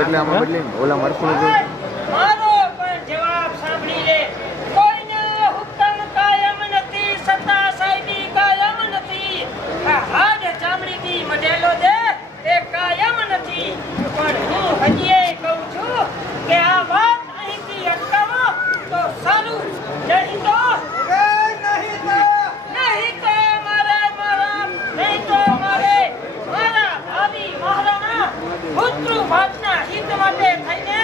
એટલે આમાં બદલી ઓલા મરખું મારો પણ જવાબ સાંભળી લે. કોઈને હુકમ કાયમ નથી, સત્તા સાહેબી કાયમ નથી. આ હાડ ચામડીથી મઢેલો દે એ કાયમ નથી. પણ હું હજીએ કહું છું કે આ વાત અહીંથી અટકાવો તો સારું. નહીં તો પુત્ર ભાતના હિત માટે થઈને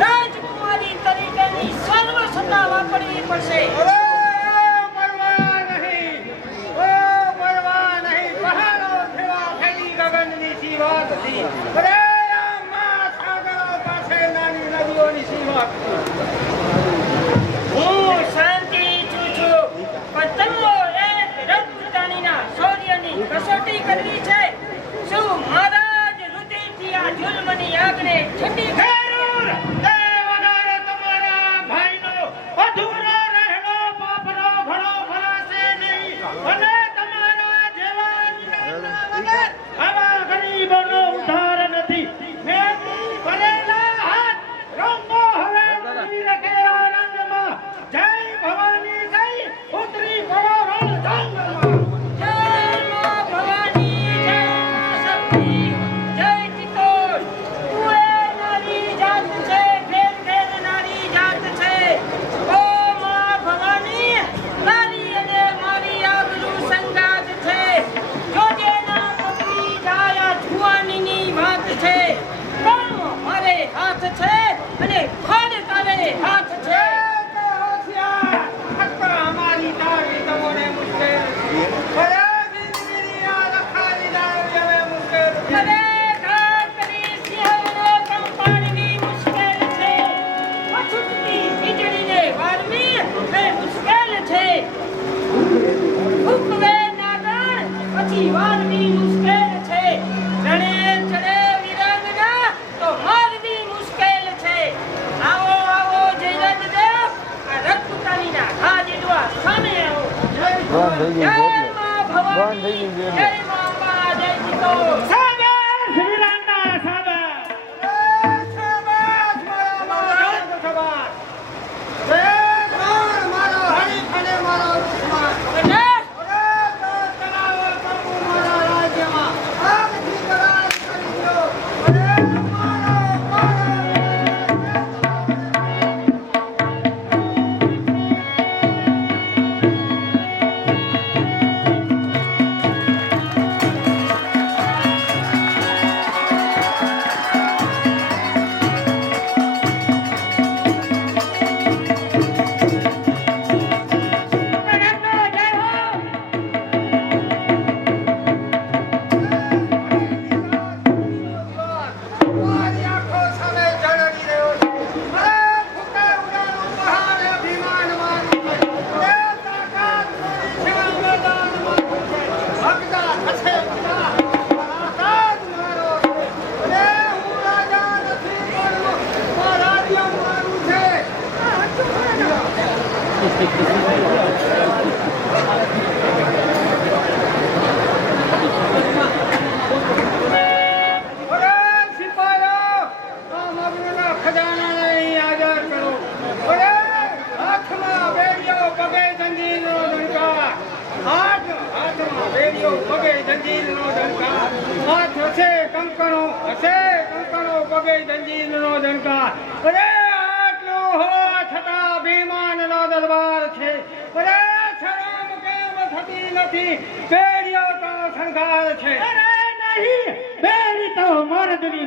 રાજકુમારી તરીકેની સર્વ સત્તા વાપરવી પડશે. હું શાંતિ ઈચ્છું છું, પણ તમો એક રજપૂતાણીના શૌર્યની કસોટી કરવી છે. શું મારા જુલ્મની આગને ઠંડી જરૂર તે વગર તમારા ભાઈનો અધૂરો રહેલો પાપનો ઘણો ભરાશે નહીં. અને તમારા જેવા વગર આવા ગરીબોનો ઉદ્ધાર નથી. મેથી ભરેલા હાથ રંગો હવે રંગેલા રંગમાં. જય ભવાની જય ઉતરી પડો રણજંગમાં. હાથ છે અને ખડ તારે હાથ છે. અમારી તારી તમને મુશ્કેલ પછી વારવી મુશ્કેલ છે. રણે ચડે વિરંગના તો મારવી મુશ્કેલ છે. આવો આવો જયરાજ દેવ, આ રજપૂતાણીના ઘા જીડવા સામે આવો. જય માં ભવાની, જય માં અંબા, જય જીતો. સાબર શ્રીરામના સાબર.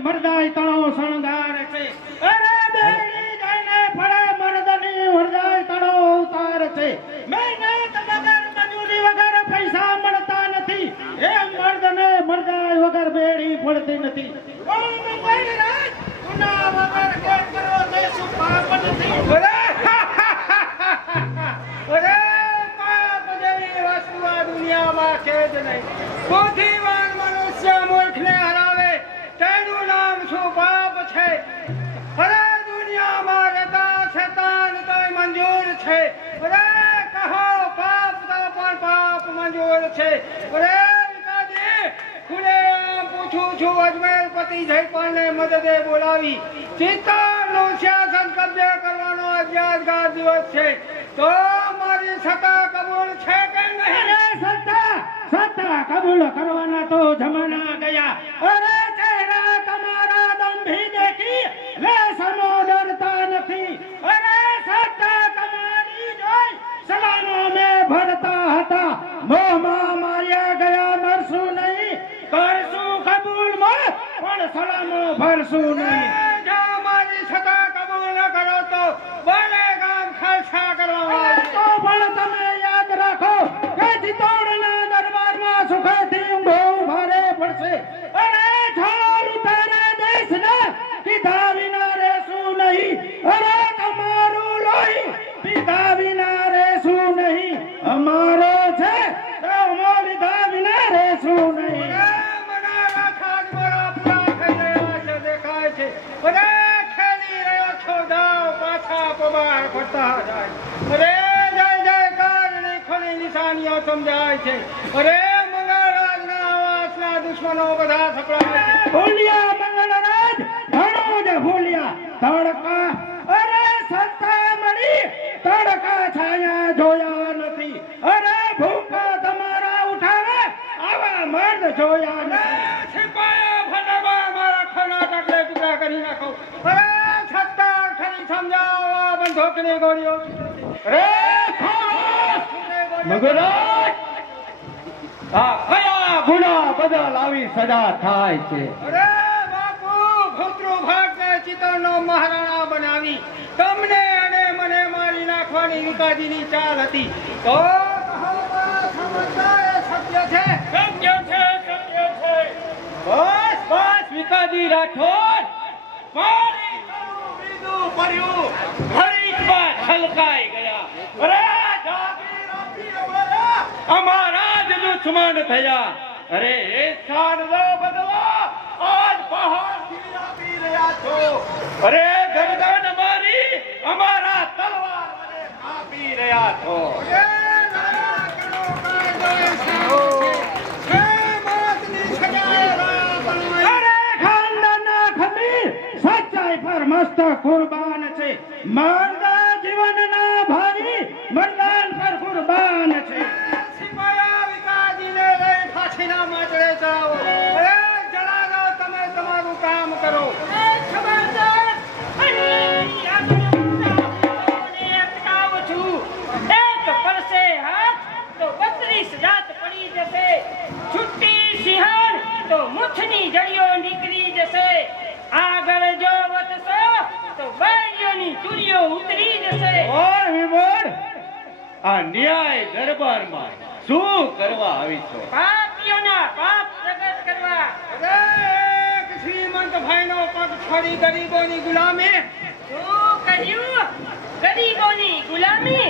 મરદાય તણો શણગાર છે. અરે બેડી જઈને ફળે મરદની વરદાય તણો ઉતાર છે. મહેનત વગર મજૂરી વગર પૈસા મળતા નથી. એ મર્દને મરદાય વગર પડતી નથી. અરે પાપ જેવી વસ્તુ આ દુનિયામાં છે જ નહીં. બુદ્ધિમાન મનુષ્ય મૂર્ખને હરાવે તેનું નામ શું પાપ છે. અરે દુનિયામાં રહેતા શેતાન તોય મંજૂર છે. અરે કહો પાપ તો પણ પાપ મંજૂર છે. અરે વિકાજી, ખુલ્લેઆમ પૂછું છું, અજમેર પતિ જયપાલને મદદે બોલાવી ચિત્તરનું શાસન કબ્જે કરવાનો આજ યાદગાર દિવસ છે, તો મારી સત્તા કબૂલ છે કે નહીં? અરે સત્તા કબૂલ કરવાના તો જમાના ગયા. અરે ચહેરા તમારા દંભી દેખી લેસમો ડરતા નથી. અરે સત્તા તમારી જોઈ સલામો મેં ભરતા હતા. મોહમાં માર્યા ગયા મરશું નહીં. કરશું કબૂલ માં પણ સલામો ભરશું નહીં. જો મારી સત્તા કબૂલ ન કરો તો બને ગામ ખાલસા કરવામાં આવશે. તો પણ તમે યાદ રાખો કે ચિત્તોડના દરબારમાં સુખેથી ઊંઘવું ભારે પડશે. અરે છોડ ઉતારે દેશને કીધા વિના રહેશું નહીં. અરે તમારું લોહી પીધા વિના રહેશું નહીં. અમારો છે તો અમો લીધા વિના રહેશું નહીં. અરે મને રાઠાજ મારા પૂરા થઈ રહ્યા છે દેખાય છે. અરે ખેલી રહ્યો છો દાવ પાછા પબાર ફરતા જાય. અરે જય જયકારની ખોલી નિશાનીઓ સમજાય છે. અરે મંગળરાજના આવાસના દુશ્મનો બધા સપડાય છે. ભૂલ્યા મંગળરાજ ઘણો જ ભૂલ્યા. તડકા અરે સત્તા મળી તડકા છાયા જોયા નથી. અરે ભૂખા તમારા ઉઠાવે આવા મર્દ જોયા નથી. સિપાહીઓ ફટાફટ મારા ખાના ટકલે ટુકડા કરી નાખો. અરે સત્તા ખરી સમજાવો આ બંધોકની ગોળીઓ. અરે મગરાજ આ કયા ગુના બદલ આવી સજા થાય છે? અરે બાપુ, ભૂતરું ભાગને ચિત્તરનો મહારાણા બનાવી તમને અને મને મારી નાખવાની વિકાજીની ચાલ હતી, તો કહો બા, સમજતા એ સત્ય છે? સત્ય છે, સત્ય છે. બસ વિકાજી રાઠોડ મારી કરું બીજું પડ્યું. ઘડીકમાં છલકાઈ ગયા. અરે જાગીર આપી અમારા અમારા જ દુશ્મન થયા. અરે એ શાનનો બદલો આજ પહાડથી આપી રહ્યા છો. અરે ગરદન મારી અમારા તલવાર વડે કાપી રહ્યા છો. એ નાના કરો કાયદો એ સારો છે. એ મોતની સજાએ રાહ બનાવી. અરે ખાનદાનના ખમીર સચ્ચાઈ પર મસ્ત કુરબાન છે. મર્દા જીવનના ભારી મરદાન પર કુરબાન છે. સિપાહીઓ વિકાજીને લઈ ફાંસીના માંચડે ચડાવો. અરે જણાવો, તમે તમારું કામ કરો. એ ખબરદાર! અન્યાયની આગળ અટકાવું છું. એક પડશે હાથ તો 32 જાત પડી જશે. છૂટી સિંહણ તો મુઠની જડીઓ નીકળી જશે. આગળ જો વધશો તો બારીઓની ચૂડીઓ ઉતરી જશે. ઓર વિમોર આ ન્યાય દરબારમાં શું કરવા આવી છો? પાપીઓના પાપ પ્રગટ કરવા. અરે એક શ્રીમંત ભાઈનો પગ છોડી ગરીબોની ગુલામી. શું કર્યું? ગરીબોની ગુલામી?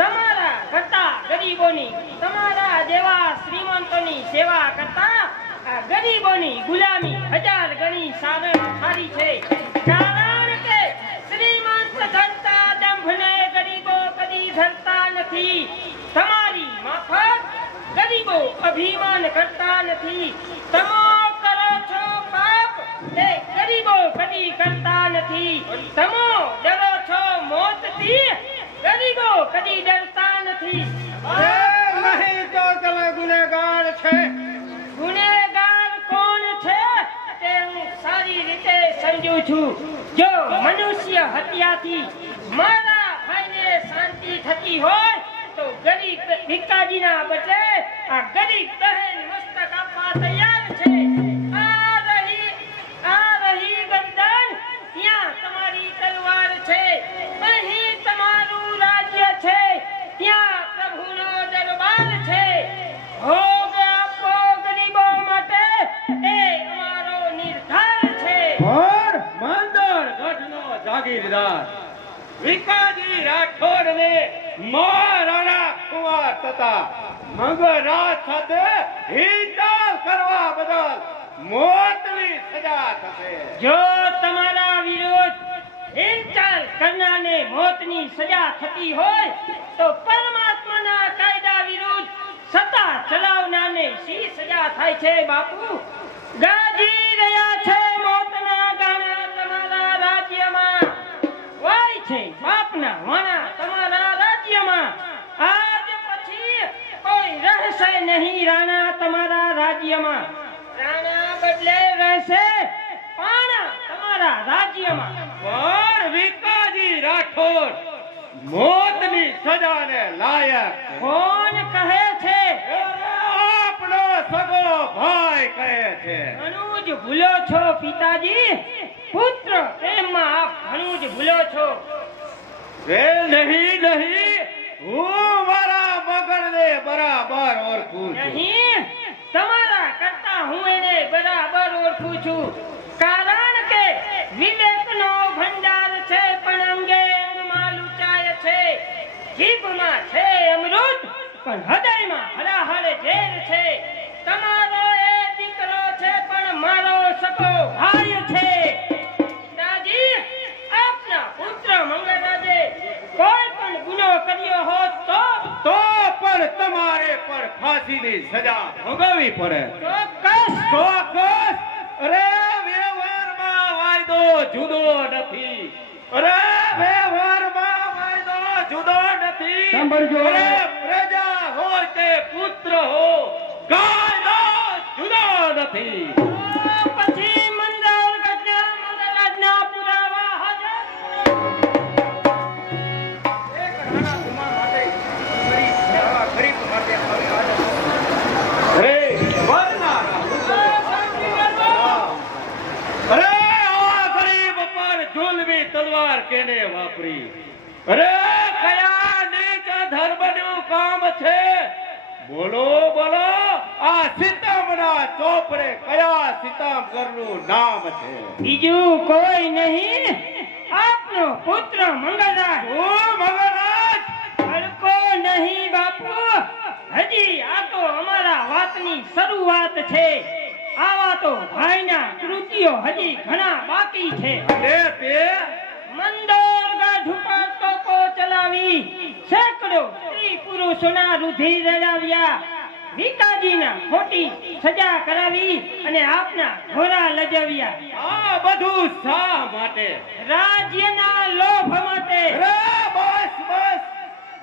તમારા કરતા ગરીબોની, તમારા જેવા શ્રીમંતોની સેવા કરતા આ ગરીબોની ગુલામી 1000 ગણી સારી છે. કારણ કે શ્રીમંત ધરતા દંભને ગરીબો કદી ધરતા નથી. તમારી માફક ગરીબો અભિમાન કરતા નથી. તમો કરો છો પાપ એ ગરીબો કદી કરતા નથી. તમો ડરો છો મોતથી, ગરીબો કદી ડરતા નથી. અરે નહીં તો તમે ગુનેગાર છે. ગુનેગાર કોણ છે તે હું સારી રીતે સમજુ છું. જો મનુષ્ય હત્યાથી મારા ભાઈને શાંતિ થતી હોય તો ગરીબ ભિખાજીના બદલે આ ગરીબ બહેન મસ્તક આપવા તૈયાર છે. આ રહી ગરદન, ત્યાં તમારી તલવાર છે. અહીં તમારું રાજ્ય છે, ત્યાં પ્રભુનો દરબાર છે. ભોગ આપો ગરીબો માટે એ અમારો જમીનદાર વિકાજી રાઠોડને મહારાણા કુંવર તથા મંગરાજ સાથે હિંસાલ કરવા બદલ મોતની સજા થશે. જો તમારા વિરુદ્ધ હિંસાલ કરનારને મોતની સજા થતી હોય તો પરમાત્માના કાયદા વિરુદ્ધ સત્તા ચલાવનારને શી સજા થાય છે બાપુ? ગાજી રહ્યા છે મોતના ગાણા તમારા રાજ્યમાં, વાય છે બાપના વાણા તમારા રાજ્યમાં. આજ પછી કોઈ રહેશે નહીં રાણા તમારા રાજ્યમાં. રાણા બદલે રહેશે પાણા તમારા રાજ્યમાં. પણ વિકાજી રાઠોડ મોતની સજાને લાયક કોણ કહે છે? આપણો સગો ભાઈ કહે છે. ઘણું જ ભૂલો છો પિતાજી, પુત્ર પ્રેમમાં આપ ઘણું જ ભૂલો છો. નહીં હું મારા મગરને બરાબર ઓળખું છું. નહીં, તમારા કરતા હું એને બરાબર ઓળખું છું. કારણ કે વિવેકનો ભંડાર છે પણ અંગે અંગમાં લૂંટાય છે. જીભમાં છે અમૃત પણ હૃદયમાં હળાહળ ઝેર છે. તમારો એ દીકરો છે પણ મારો સગો ભાઈ છે. પિતાજી, આપના પુત્ર મંગળરાજે કોઈ પણ ગુનો કર્યો હોત તો પણ તમારે પણ ફાંસીની સજા ભોગવવી પડે. ચોક્કસ. અરે વ્યવહારમાં વાયદો જુદો નથી. અરે વ્યવહારમાં વાયદો જુદો નથી. સાંભળજો. અરે પ્રજા હોય કે પુત્ર હો, કાયદો જુદો નથી. પછી મંદર ગઢના મંગળરાજના પુરાવા હાજર. અરે વરનારા. અરે આ ગરીબ પર જુલમી તલવાર કેને વાપરી? અરે કયા નીચ ધર્મનું કામ છે? બોલો બોલો, આ સિતમના ચોપડે કયા સિતમગરનું નામ છે? બીજું કોઈ નહીં, આપનો પુત્ર મંગળરાજ. ઓ મગરાજ, ભડકો નહીં બાપુ, હજી આ તો અમારા વાતની શરૂઆત છે. આવા તો ભાઈના કૃત્યો હજી ઘણા બાકી છે. અને તે મંદોરગઢ ઉપર તોપો ચલાવી સેંકડો સ્ત્રી પુરુષોના રુધિર રેડાવ્યા, વિકાજીના ખોટી સજા કરાવી અને આપના ઘોડા લજવ્યા. આ બધું શા માટે? રાજ્યના લોભ માટે. અરે બસ બસ,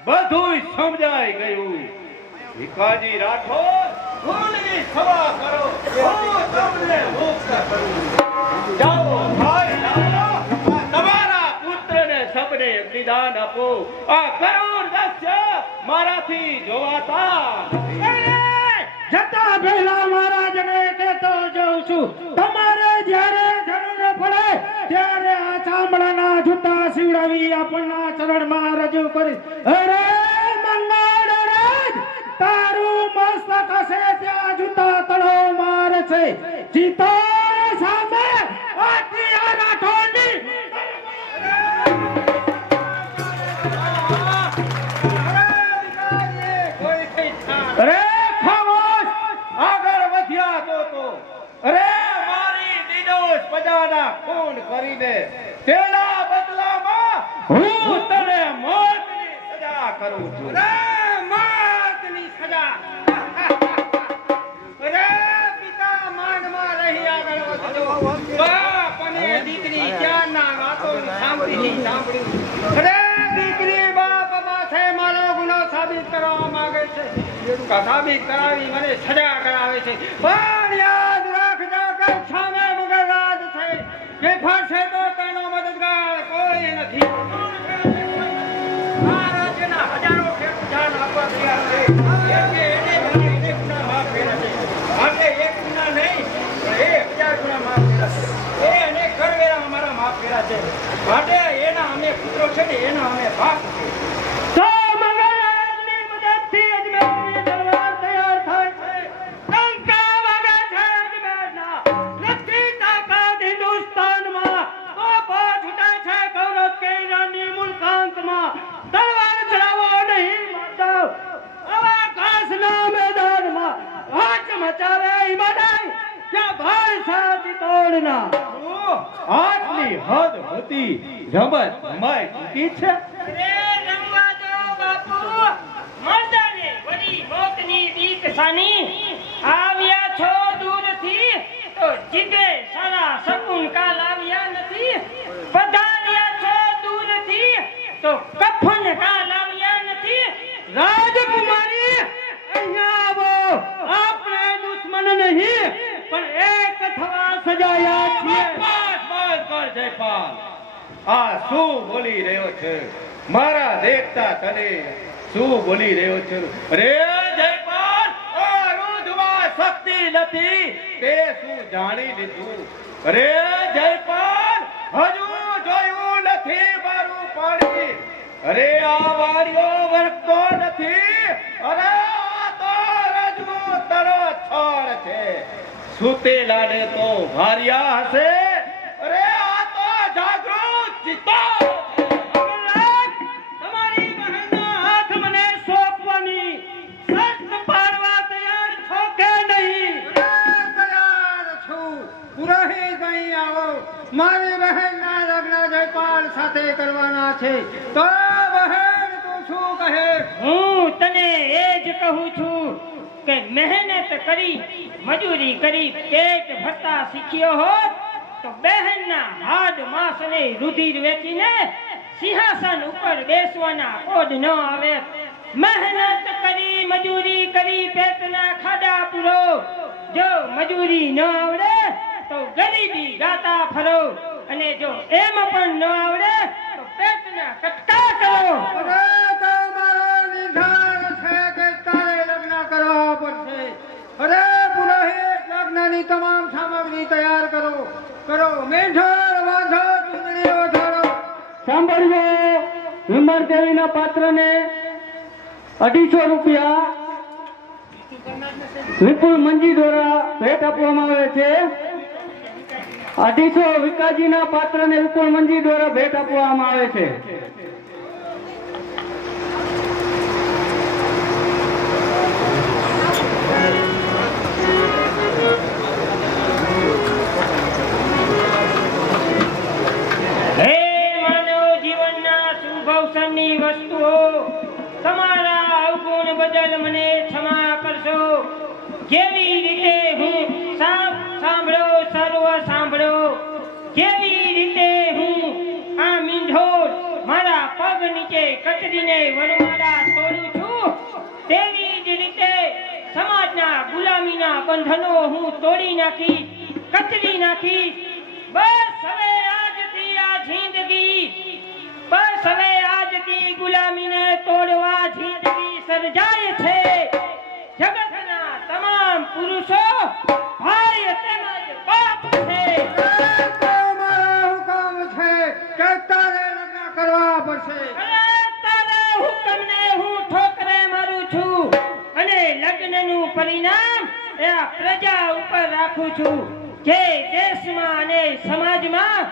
બધું સમજાઈ ગયું. ભીખાજી રાઠોડ, ભૂલની સભા કરો, હું તમને મુક્ત કરું. જાઓ ભાઈ, જાઓ. તમારા પુત્રને સબને નિદાન આપો. આ કરુણ દૃશ્ય મારાથી જોવાતા. જતા પહેલા મહારાજને કહેતો જાઉં છું, તમારે જ્યારે જરૂર પડે ત્યારે આ ચામડાના જૂતા સીવડાવી આપણના ચરણમાં રજૂ કરી. અરે મંગળરાજ, તારું મસ્તક હશે ત્યાં જૂતા તળો મારશે. ચિત્તોડ સામે આટલી આ રાઠોડની અરે ખામોશ, આગળ વધ્યા તો અરે મારી નિર્દોષ પ્રજાના ખૂન કરીને તેના બદલામાં હું તને મોતની સજા કરું છું. મોતની સજા. અરે પિતા માંડમાં રહી આગળ વધજો. બાપ અને દીકરી ક્યારના વાતો સાંભળ્યું. અરે દીકરી બાપ પાસે મારો ગુનો સાબિત કરવા માંગે છે. સાબિત કરાવી મને સજા કરાવે છે. પણ યાદ રાખજો કે સામે મગરરાજ છે. જે ફરશે તો તેનો મદદગાર કોઈ નથી. આ રાજ્યના હજારો ખેડૂત જાન આપવા તૈયાર છે. એને ગુના માફ કર્યા છે. માટે એક ગુના નહીં, પણ 1000 ગુના માફ કર્યા છે. એ અનેક કરવેરા અમારા માફ કર્યા છે. માટે એના અમે પુત્રો છે ને એના અમે બાપ છે. તો મંગળરાજની મદદથી અજમેરની તલવાર તૈયાર થાય છે. ટંકા વાગે છે અજમેરના. નથી તાકાત હિન્દુસ્તાનમાં. તોપો છૂટે છે કૌરવ બચાવે ઈમાં નહીં કે ભાઈ સાથી તોડના આટલી હદ હતી રમત રમાય ચૂકી છે અરે રમવા દો બાપુ મર્દાને વળી મોતની બીક સાની આવ્યા છો દૂરથી તો જીગે સારા શકુન કાલ આવ્યા નથી પધાર્યા છો દૂરથી તો કફન કાલ આવ્યા નથી રાજકુમારી અહીંયા આવો આપણે દુશ્મન નહીં પણ એક થવા સજાયા છીએ બસ કર જયપાલ આ શું બોલી રહ્યો છે મારા દેખતા તને શું બોલી રહ્યો છે અરે જયપાલ આ રૂઢમાં શક્તિ નથી તે શું જાણી લીધું અરે જયપાલ હજુ જોયું નથી મારું પાણી અરે આ વાડીઓ વર્ગતો નથી અરે આ તો રજુ તરો છોડ છે સુતેલાને તો ભાર્યા હશે અરે આ તો જાગૃત ચિત્તો તમારી બહેનના હાથ મને સોંપવાની શર્ત પાડવા તૈયાર છો કે નહીં તૈયાર છું પુરોહિત અહીં આવો મારી બહેનના લગ્ન જયપાલ સાથે કરવાના છે તો બહેન તું શું કહે હું તને એ જ કહું છું કે મહેનત કરી મજૂરી કરી પેટ ભરતા શીખ્યો હોત તો બહેનના હાડ માંસને રુધિર વેચીને સિંહાસન ઉપર બેસવાના કોડ ન આવે મહેનત કરી મજૂરી કરી પેટના ખાડા પૂરો જો મજૂરી ન આવડે તો ગરીબી ગાતા ફરો અને જો એમ પણ ન આવડે તો પેટના કટકા કરો અરે તો મારો નિર્ધાર છે કે તારે લગ્ન કરવા પડશે અરે પુરોહિત લગ્નની તમામ સામગ્રી તૈયાર કરો મેંઢર વાંધો ચૂંટણી વધારો સાંભળજો વિમર દેવીના પાત્રને 250 રૂપિયા વિપુલ મંજી દ્વારા ભેટ આપવામાં આવે છે 250 વિકાજીના પાત્રને વિપુલ મંજી દ્વારા ભેટ આપવામાં આવે છે હે માનવ જીવનના શુભ અવસરની વસ્તુઓ તમારા અવગુણ બદલ મને ક્ષમા કરશો જેવી રીતે હું સાંભળો સર્વ સાંભળો જેવી રીતે હું આ મીંઢોળ મારા પગ નીચે કચરીને વરમાળા તોડું છું તેવી જ રીતે સમાજના ગુલામીના બંધનો હું તોડી નાખી કચરી નાખી બસ હવે આજથી આ જિંદગી બસ હવે આજથી ગુલામીને તોડવા જિંદગી સર્જાય છે જગતના તમામ પુરુષો ભાઈ તેમજ બાપ છે તો મારો હુકમ છે કે તારે લગ્ન કરવા પડશે અરે તારા હુકમને હું ઠોકરે મારું છું અને લગ્નનું પરિણામ એ આ પ્રજા ઉપર રાખું છું જે દેશમાં અને સમાજમાં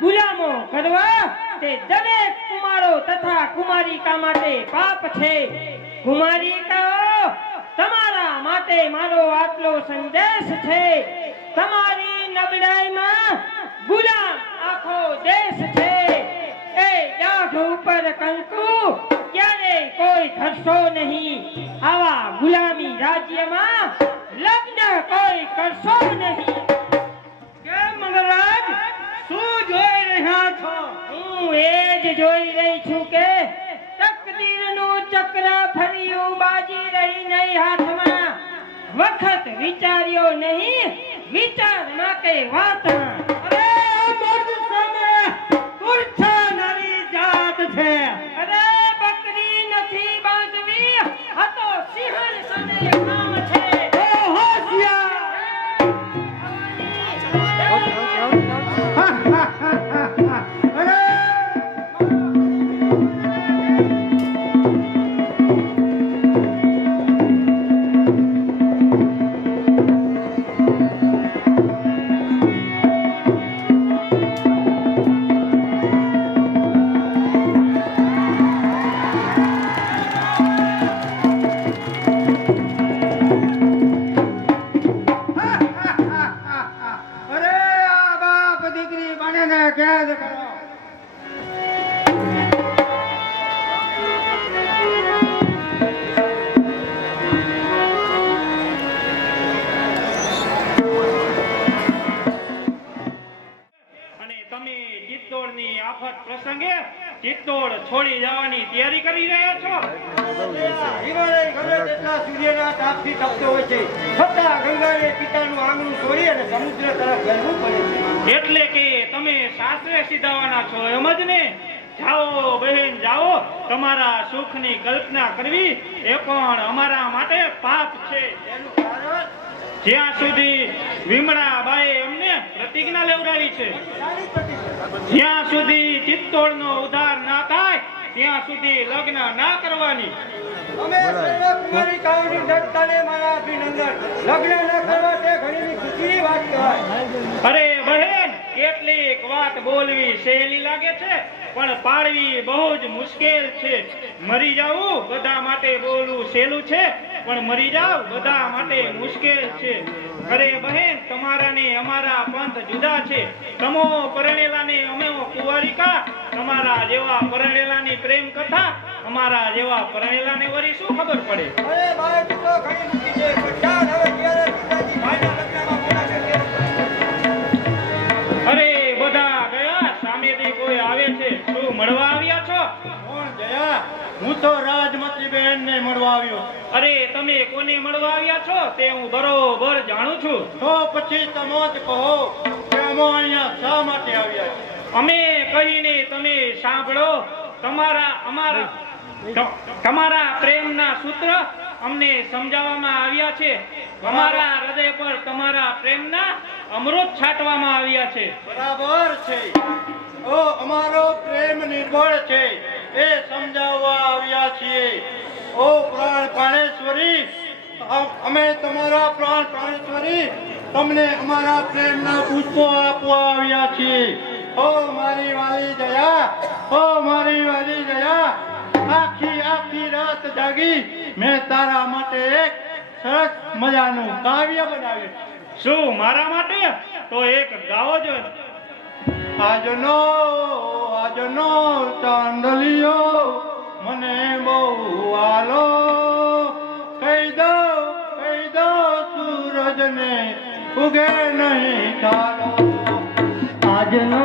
ગુલામો કરવા તે દરેક કુમારો તથા કુમારિકા માટે પાપ છે કુમારિકાઓ તમારા માટે મારો આટલો સંદેશ છે તમારી નબળાઈમાં ગુલામ આખો દેશ છે એ દાઢ ઉપર કંકુ ક્યારે કોઈ ધરશો નહીં આવા ગુલામી રાજ્યમાં લગ્ન કોઈ કરશો નહીં કેમ મહારાજ શું જોઈ રહ્યા છો હું એ જ જોઈ રહી છું કે તકદીરનું ચક્ર ફર્યું બાજી રહી નહીં હાથમાં વખત વિચાર્યો નહીં વિચાર માટે વાતમાં અરે મર્દ સામે પુરુષા નારી જાત છે અરે બકરી નથી બાંધવી આ તો સિંહણ સામે કામ છે ઓ હોશિયાર અરે ચિત્તોડ છોડી જવાની તૈયારી કરી રહ્યા છો? હિમાલય ગમે તેટલા સૂર્યના તાપથી તપતો હોય છે, છતાં ગંગાને પિતાનું આંગણું છોડી અને સમુદ્ર તરફ જવું પડે છે. એટલે કે તમે શાસ્ત્રે સીધાવાના છો એમ જ ને? જાઓ બહેન જાઓ, તમારા સુખની કલ્પના કરવી એ પણ અમારા માટે પાપ છે. એનું કારણ જ્યાં સુધી વિમળાબાઈએ અમને પ્રતિજ્ઞા લેવડાવી છે, સારી પ્રતિજ્ઞા. જ્યાં સુધી ચિત્તોડનો ઉદ્ધાર ના થાય ત્યાં સુધી લગ્ન ના કરવાની. અમે સર્વકુમારી કાવની દત્તાને મારા અભિનંદન. લગ્ન ન કરવા તે ઘણી ખુશીની વાત કહેવાય. અરે બહેન, કેટલીક વાત બોલવી સહેલી લાગે છે પણ પાળવી બહુ જ મુશ્કેલ છે. મરી જાવું બધા માટે બોલવું સહેલું છે પણ મરી જાવ બધા માટે મુશ્કેલ છે. અરે બહેન, તમારા ને અમારા પંથ જુદા છે. તમો પરણેલા ને અમે કુંવારિકા. તમારા જેવા પરણેલા ની પ્રેમ કથા અમારા જેવા પરણેલા ને વળી શું ખબર પડે? અરે ભાઈ, તું તો ઘણી મૂકી છે. પણ ચાલ હવે ત્યારે પિતાજી ભાઈના લગ્નમાં બોલાશે ત્યારે. અરે બધા ગયા, સામેથી કોઈ આવે છે. શું મળવા આવ્યા છો? કોણ જયા? હું તો રાજમતી બહેન ને મળવા આવ્યો. અરે તમે કોને મળવા આવ્યા છો તે હું બરોબર જાણું છું. તો પછી તમે જ કહો કે અમે અહીંયા શા માટે આવ્યા છીએ? અમે કહીને તમે સાંભળો. તમારા પ્રેમના સૂત્ર અમને સમજાવવામાં આવ્યા છે. અમારા હૃદય પર તમારા પ્રેમના અમૃત છાંટવામાં આવ્યા છે. બરાબર છે. ઓ અમારો પ્રેમ નિર્બળ છે એ સમજાવવા આવ્યા છીએ. ઓ પ્રાણ પ્રાણેશ્વરી, અમે તમારા પ્રાણ પ્રાણેશ્વરી તમને અમારા પ્રેમના પુષ્પો આપવા આવ્યા છીએ. ઓ મારી વાલી જયા, ઓ મારી વાલી જયા, આખી રાત જાગી મેં તારા માટે એક સરસ મજાનું કાવ્ય બનાવ્યું. શું મારા માટે? તો એક ગાવો જોઈએ. આજનો ચાંદલિયો મને બહુ વાલો, કહી દો સૂરજને ઉગે નહીં ચાલો. આજનો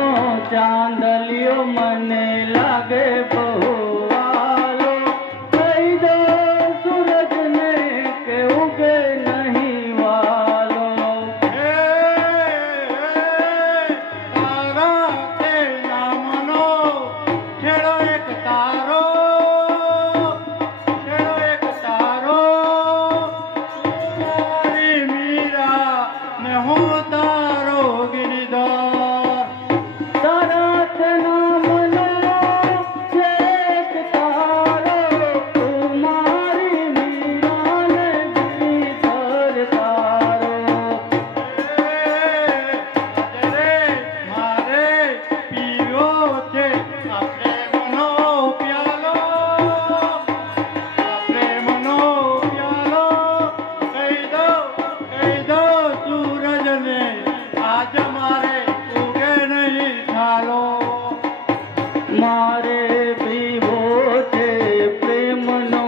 ચાંદલિયો મને લાગે બહુ વાલો, કહી દો સૂરજને કે ઉગે નહીં વાલો. તારા તે નામનો છેડો એક તારો, મારી મીરા ને હું તારો ગિરિધર. તારા તે નામનો છેક તારો, તું મારી મીરાને ગિરિધર તારો. મારે પીવો છે આ પ્રેમનો પ્યાલો, કહી દો સૂરજને આજ મારે ઉગે નહીં ચાલો. મારે પીવો છે પ્રેમનો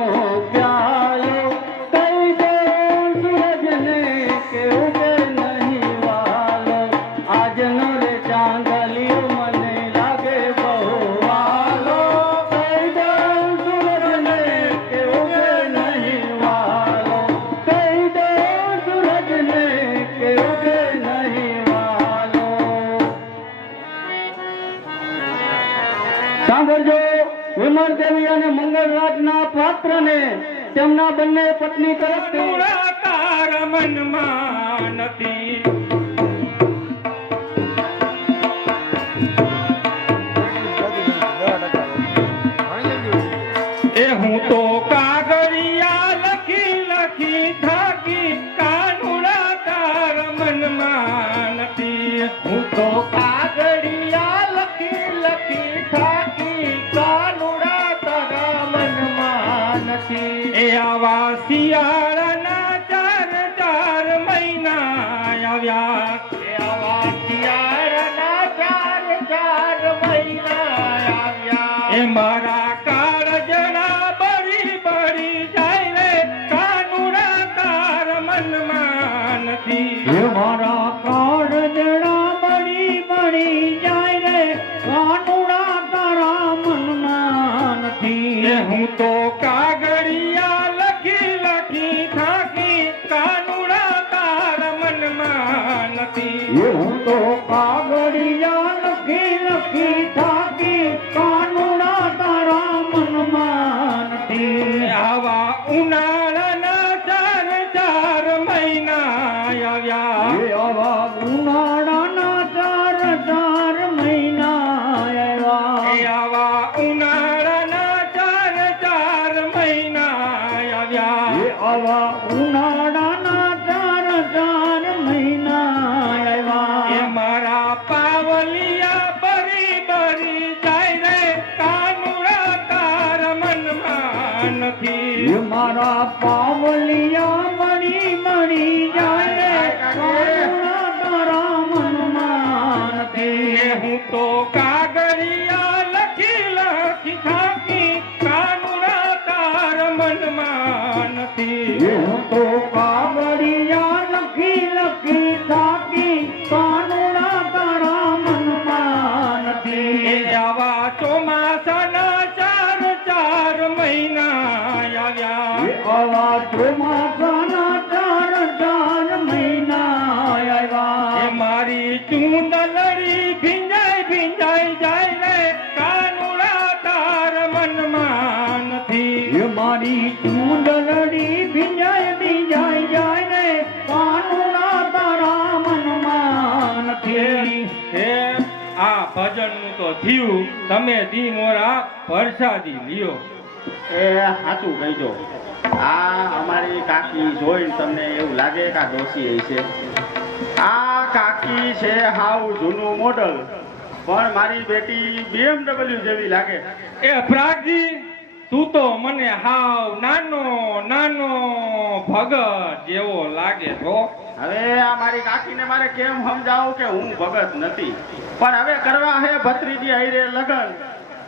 પ્યાલો, કહી દો સૂરજને કે ઉગે નહીં વાલો. આજનો રે ચાંદલિયો મને લાગે બહુ વાલો, કહી દો સૂરજને કે ઉગે નહીં વાલો, કહી દો સૂરજને કે ઉગે નહીં વાલો. સાંભળજો, વિમળ દેવી અને મંગળરાજના પાત્રને તેમના બંને પત્ની તરફથી મૂળાકાર મનમાં નથી. એ હું તો કાગળિયા લખી થાકી, કાનુડાકાર મનમાં નથી. હું તો કાગળિયા લખી થાકી, કાનુડા તારા મનમાં નથી. એ આવા શિયાળાના ચાર મહિના આવ્યા. એ આવા શિયાળાના ચાર મહિના આવ્યા. એ મારા કાળજડા બળી જાય રે, કાનુડા તાર મનમાં નથી. મારા કાળજડા બળી જાય રે, કાનુડા તારા મનમાં એ હું તો કાગળિયા લખી લખી થાકી કાનુડા તારા મનમાં નથી આવા ઉનાળાના 4 મહિના આવ્યા એ આવા ઉનાળાના 4 મહિના આવ્યા એ આવા ઉનાળાના 4 મહિના આવ્યા એ આવા ઉનાળાના 4 મહિના આવ્યા એ મારા પાવલિયા બરી બરી જાય રે કાનુડા તાર મનમાં નથી એ મારા પાવલિયા મણી મણી જાય રે કાનુડા તારા મનમાં નથી એ હું તો કાગળિયા લખી લખી થાકી કાનુડા તાર મનમાં નથી એ હું તો કાગળિયા લખી લખી થાકી કાનુડા તારા મનમાં એ નથી આવા ચોમાસાના 4 મહિના આવ્યા એ આવા ચોમાસાના 4 મહિના આવ્યા એ મારી ચૂંદલડી ભીંજાઈ ભીંજાઈ જાય રે કાનુડા તાર મનમાં નથી એ મારી ચૂંદલડી ભીંજાય ભીંજાય જાય ને કાનુડા તારા મનમાં નથી હે આ ભજનનું તો થયું તમે દી મોરા પરસાદી લ્યો એ સાચું કહીજો આ અમારી કાકી જોઈને તમને એવું લાગે કે આ ડોસી છે આ કાકી છે હાવ જૂનું મોડલ પણ મારી બેટી BMW જેવી લાગે એ પ્રાગજી તું તો મને હાવ નાનો નાનો ભગત જેવો લાગે છો હવે આ મારી કાકીને મારે કેમ સમજાવું કે હું ભગત નથી પણ હવે કરવા હે ભત્રીજી હારે લગન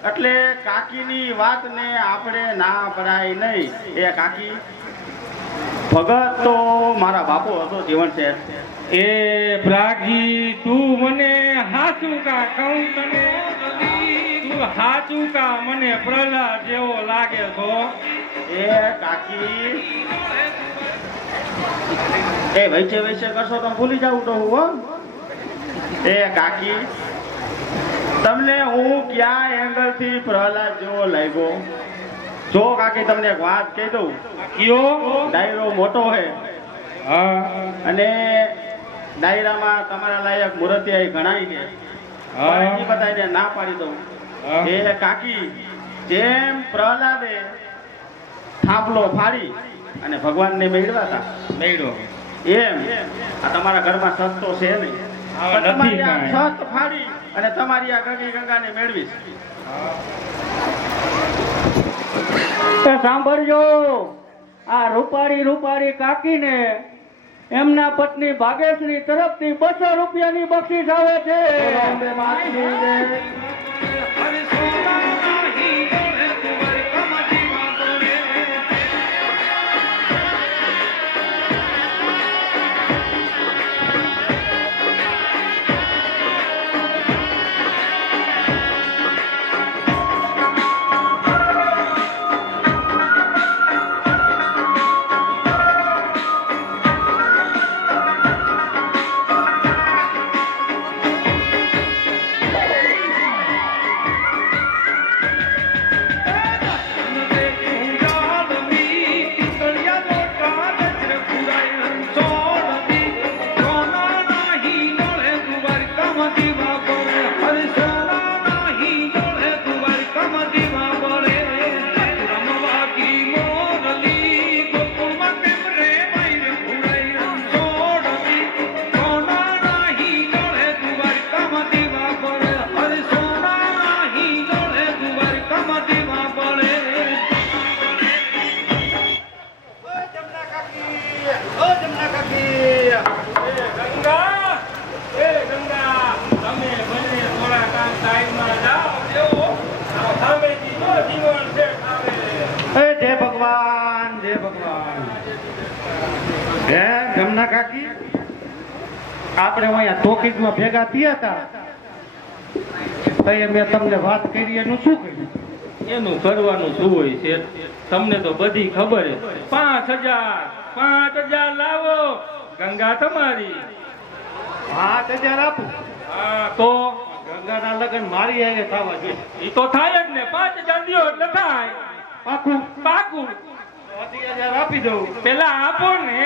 એટલે કાકીની વાતને આપણે ના પડાય નહીં એ કાકી ભગત તો મારા બાપો હતો જીવન છે એ પ્રાગજી તું મને હાચું કા કહું તને તું હાચું કા મને પ્રહલાદ જેવો લાગે છો એ કાકી એ વૈચે વૈચે કરશો તો ભૂલી જાઉં તો હું હો એ કાકી તમને હું ક્યાં એંગલ થી પ્રહલાદ જેવો લાગ્યો જો કાકી તમને એક વાત કહી દઉં કયો ડાયરો મોટો હે હા અને ડાયરામાં તમારા લાયક મૂર્તિયા ગણાય છે હા. પણ એની બધાને ના પાડી દઉં હા. એ કાકી જેમ પ્રહલાદે થાંભલો ફાડી અને ભગવાનને મેળવ્યા હતા મેળો એમ આ તમારા ઘરમાં સત તો છે નહીં હા, પણ તમારી નથી આ કાંઈ. સત ફાડી અને તમારી આ ગંગી ગંગાને મેળવીશ એ સાંભળજો આ રૂપાળી રૂપાળી કાકીને એમના પત્ની ભાગ્યશ્રી તરફથી 200 રૂપિયાની બક્ષિસ આવે છે જય ભગવાન જય ભગવાન હે જમના કાકી આપણે અહીંયા તોકીજમાં ભેગા થયા હતા તો મેં તમને વાત કરી એનું શું કર્યું એનું કરવાનું શું હોય છે તમને તો બધી ખબર છે 5000 લાવો ગંગા તમારી હા તે ત્યારે આપું. હા તો ગંગાના લગ્ન મારી હારે થવા જોઈએ. ઈ તો થાય જ ને 5000 દ્યો એટલે થાય પાકું. પાકું 30,000 આપી દઉં. પેલા આપો ને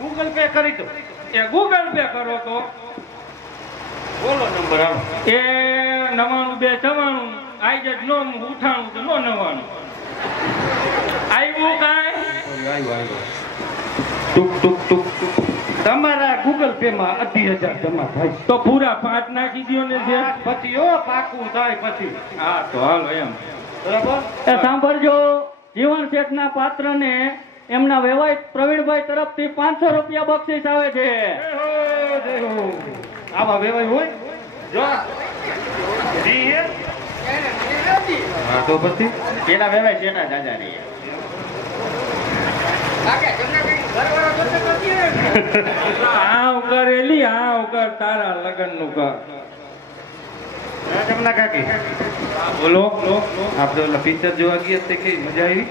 ગૂગલ પે કરી દઉં. એ ગૂગલ પે કરો તો બોલો નંબર આવો. એ 9294 આઈ જ નો ઉઠાણું તો નો 99 આવ્યું કાંઈ ટુક ટુક ટુક ટુક. તમારા ગૂગલ પે માં 28,000 જમા થાય છે. તો પૂરા 5 નાખી દ્યો ને છે પછી પાકું થાય પછી. હા તો હાલો એમ બરાબર. એ સાંભળજો, જીવન શેઠના પાત્રને એમના વેવાઈ પ્રવીણભાઈ તરફથી 500 રૂપિયા બક્ષિસ આવે છે. જય હો. આવા વેવાય હોય જો જી હે? હા તો પછી પેલા વેવાય છે ના જાજા રે આવ કરેલી આવ કર તારા લગ્ન નું કર જમના કાકી બોલો આપણે ઓલા પિક્ચર જોવા ગયા તે કઈ મજા આવી?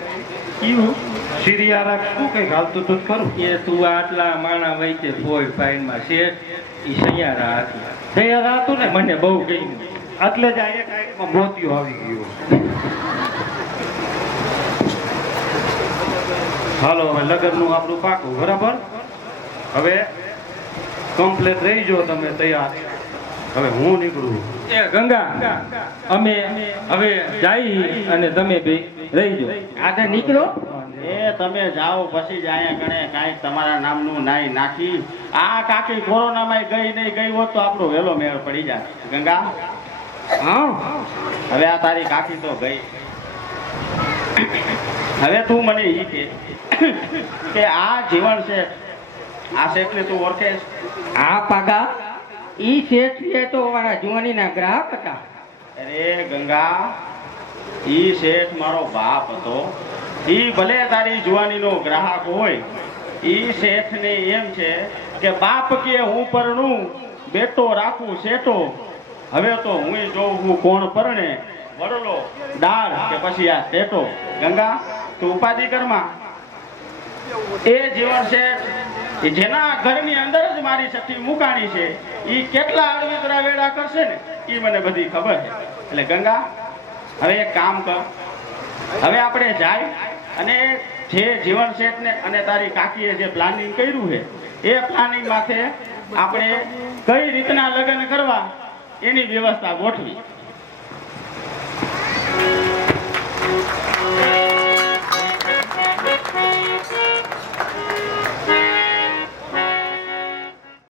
કયું સિરિયા રાખું કઈ હાલતું તું ખરું? એ તું આટલા માણા વચ્ચે ફોઈ ફાઈન માં શેઠ ઈ સૈયારા હતી તૈયાર હતું ને મને બહુ ગયું એટલે જ આ એક આંખમાં મોતિયો આવી ગયો. હાલો હવે લગ્નનું આપણું પાકું બરાબર. હવે કમ્પ્લેટ રહી જો તમે તૈયાર. હવે હું નીકળું. એ ગંગા અમે હવે જઈ અને તમે બે રહી જો આજે નીકળો એ તમે જાઓ પછી જ અહીંયા ગણે કાંઈક તમારા નામનું નાઈ નાખી આ કાકી કોરોનામાં ગઈ નહીં ગઈ હોત તો આપણો વહેલો મેળ પડી જાય ગંગા. હા હવે આ તારી કાકી તો ગઈ. હવે તું મને ઈ કે આ જીવન શેઠ આ શેઠને તું ઓળખેશ? આ પાગા ઈ શેઠ છે તો મારા જુવાનીના ગ્રાહક હતા. અરે ગંગા ઈ શેઠ મારો બાપ હતો. ઈ ભલે તારી જુવાનીનો ગ્રાહક હોય ઈ શેઠને એમ છે કે બાપ કે હું પરણું બેટો રાખું શેઠો. હવે તો હું જોઉં હું કોણ પરણે વડલો દાળ કે પછી આ શેઠો. ગંગા તું ઉપાધિ કરમાં. એ જીવન શેઠ જેના ઘરની અંદર જ મારી સઠી મુકાણી છે ઈ કેટલા અડવિતરા વેડા કરશે ને ઈ મને બધી ખબર છે. એટલે ગંગા હવે એક કામ કર. હવે આપણે જાય અને જે જીવન શેઠને અને તારી કાકીએ જે પ્લાનિંગ કર્યું છે એ પ્લાનિંગ માથે આપણે કઈ રીતના લગ્ન કરવા એની વ્યવસ્થા ગોઠવી.